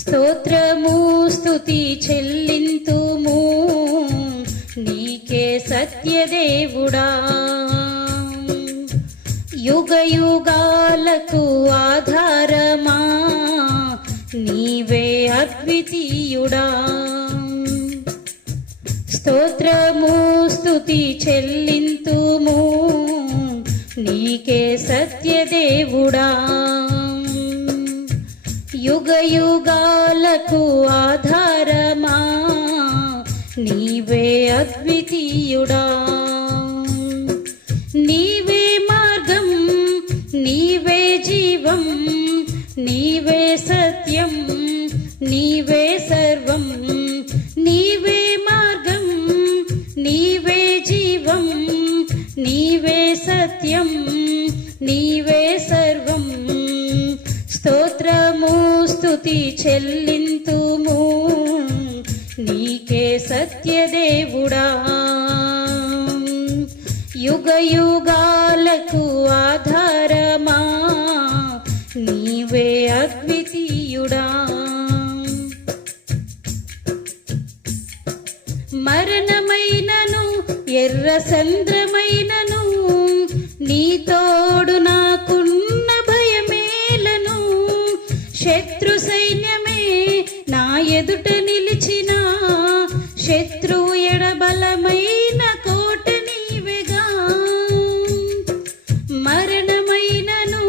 స్తోత్రము స్తుతి చెల్లింతుము నీకే సత్యదేవుడా, యుగ యుగాలకు ఆధారమా నీవే అద్వితీయుడా. స్తోత్రము స్తుతి చెల్లింతుము నీకే సత్యదేవుడా, యుగ యుగాలకు ఆధారమా నీవే అద్వితీయుడా. నీవే మార్గం, నీవే జీవం, నీవే సత్యం, నీవే సర్వం. నీవే మార్గం, నీవే జీవం, నీవే సత్యం, నీవే సర్వం. స్తోత్రము స్తుతి చెల్లింతుము నీకే సత్యదేవుడా, యుగ యుగాలకు ఆధారమా నీవే అద్వితీయుడా. మరణమైనను ఎర్ర సంద్రమైనను నీ తోడు నాకున్న భయమేలను. శత్రు సైన్యమే నా ఎదుట నిలిచిన శత్రువు ఎడబలమైన కోట నీవెగా. మరణమైనను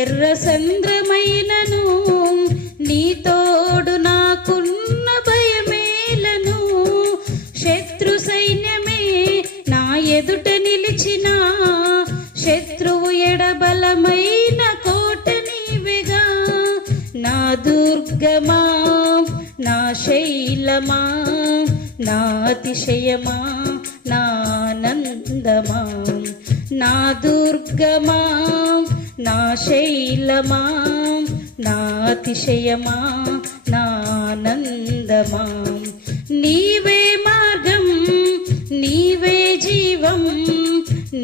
ఎర్ర సంద్రమైనను నీ తోడు నాకున్న భయమేలను. శత్రు సైన్యమే నా ఎదుట నిలిచిన శత్రువు ఎడబలమైన కోట నీవెగా. నా దుర్గమా, నా శైలమా, నా అతిశయమా, నా ఆనందమా. నా దుర్గమా, నా శైలమా, నా అతిశయమా, నా ఆనందమా. నీవే మార్గం, నీవే జీవం,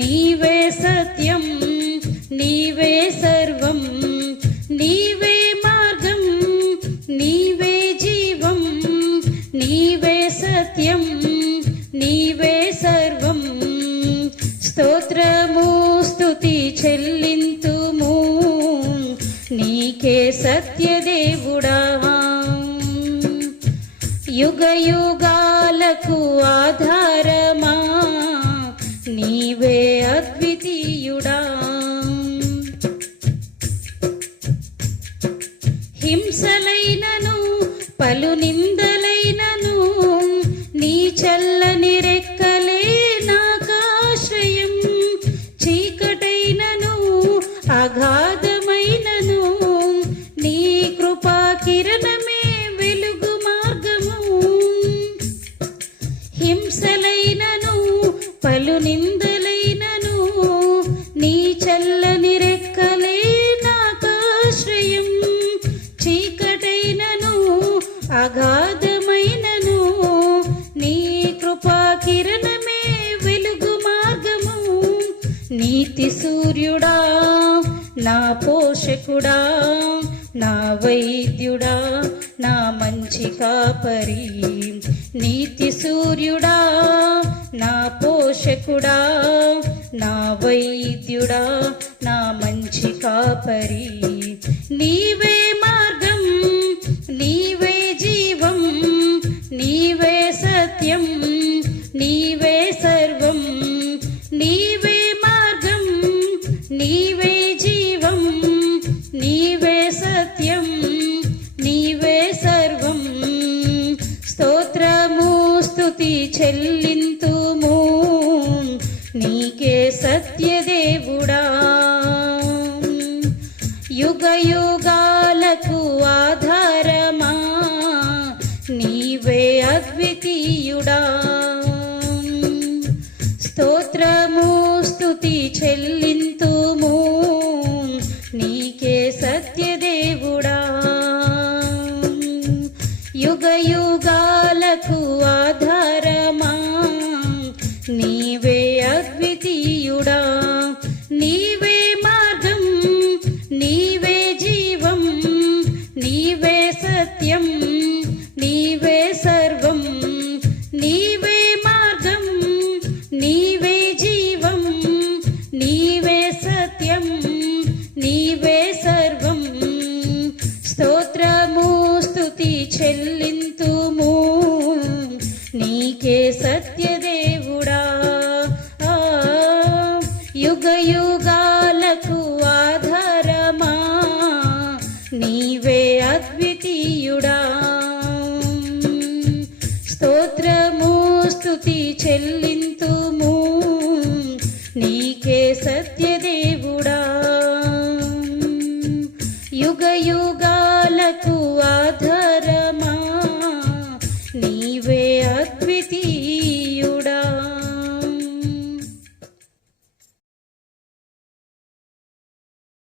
నీవే సత్యం, నీవే సర్వం. నీవే మార్గం, నీవే జీవం, నీవే సత్యం, నీవే సర్వం. స్తోత్రము స్తుతి చెల్లింతుము నీకే సత్యదేవుడా, యుగ యుగాలకు ఆధారమా నీవే అద్వితీయుడా. హింసలైనను పలు నిందలైనను నీ చల్లని రెక్కలే నాకాశ్రయం. చీకటైనను అగాధమైనను నీ కృపా కిరణమే వెలుగు మార్గము. హింసలైనను పలు నిందలైనను నీ చల్లని రెక్కలే నాకాశ్రయం. చీకటైనను అగాధమైనను నీ కృపా కిరణమే వెలుగు మార్గము. నీతి సూర్యుడా, నా పోషకుడా, నా వైద్యుడా, నా మంచి కాపరి. నీతి సూర్యుడా, నా పోషకుడా, నా వైద్యుడా, నా మంచి కాపరి. నీవే మార్గం, నీవే జీవం, నీవే సత్యం, నీవే సర్వం. నీవే మార్గం, నీవే జీవం, నీవే సత్యం, నీవే సర్వం. స్తోత్రము స్తుతి చెల్లింతుము నీకే సత్యదేవుడా, యుగ యుగ